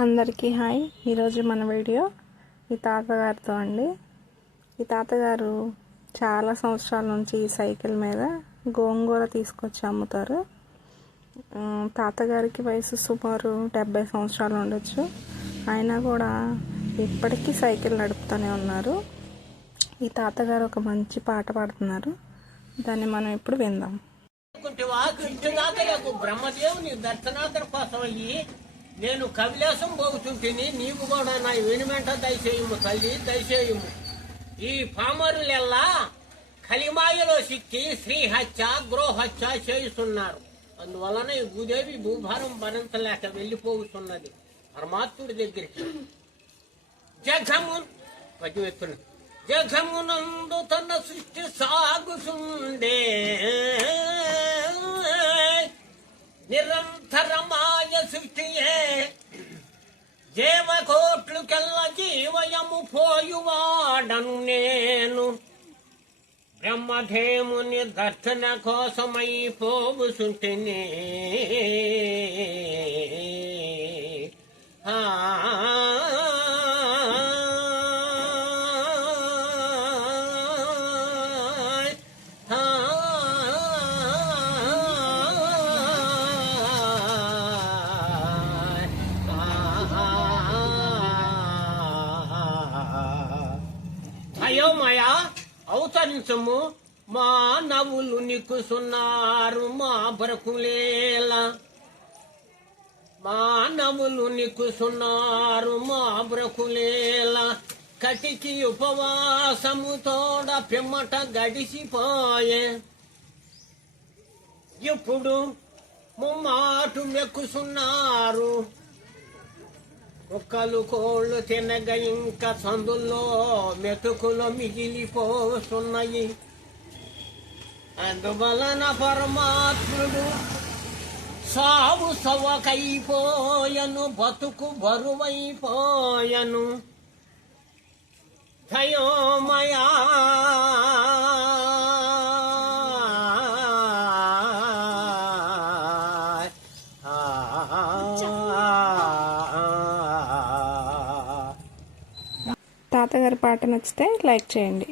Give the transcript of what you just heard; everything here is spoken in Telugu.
అందరికీ హాయ్. ఈరోజు మన వీడియో ఈ తాతగారితో అండి. ఈ తాతగారు చాలా సంవత్సరాల నుంచి ఈ సైకిల్ మీద గోంగూర తీసుకొచ్చి అమ్ముతారు. తాతగారికి వయసు సుమారు డెబ్బై సంవత్సరాలు ఉండొచ్చు. అయినా కూడా ఇప్పటికీ సైకిల్ నడుపుతూనే ఉన్నారు. ఈ తాతగారు ఒక మంచి పాట పాడుతున్నారు. దాన్ని మనం ఇప్పుడు విందాం. బ్రహ్మదేవుని దర్శనాథుల కోసం అయ్యి నేను కవిలాసం పోగుతుంటిని నీవు కూడా నా వెనుమెంట దయచేయము తల్లి దయచేయము. ఈ పామరులెల్లా కలిమాయలో సిక్కి శ్రీహత్య గృహత్య చేయుస్తున్నారు అందువలన ఈ భూదేవి భూభారం భరించలేక వెళ్ళిపోతున్నది పరమాత్ముడి దగ్గరికి. జగము పద్యం జఘమునందు తన సృష్టి సాగుతుండే. నిరంతరమాయ సృష్టియే జీవకోట్లుకెల్ల జీవయము పోయువాడను నేను. బ్రహ్మధేముని దర్శన కోసమై పోగుసుంటిని అయోమయ అవతరించము. మా నవ్వులు నిక్కుసున్నారు మా బ్రకులేలా మానవులు నిక్కుసున్నారు మా బ్రకులేల కటికి ఉపవాసము తోడ పిమ్మట గడిచిపోయే. ఇప్పుడు ముమ్మాటు మెక్కుసున్నారు. ఒక్కలు కోళ్ళు తినగ ఇంకా సందుల్లో మెతుకులు మిగిలిపోతున్నాయి. అందువలన పరమాత్ముడు సావు సవకైపోయను బతుకు బరువైపోయను. భయోమయా తాతగారి పాట నచ్చితే లైక్ చేయండి.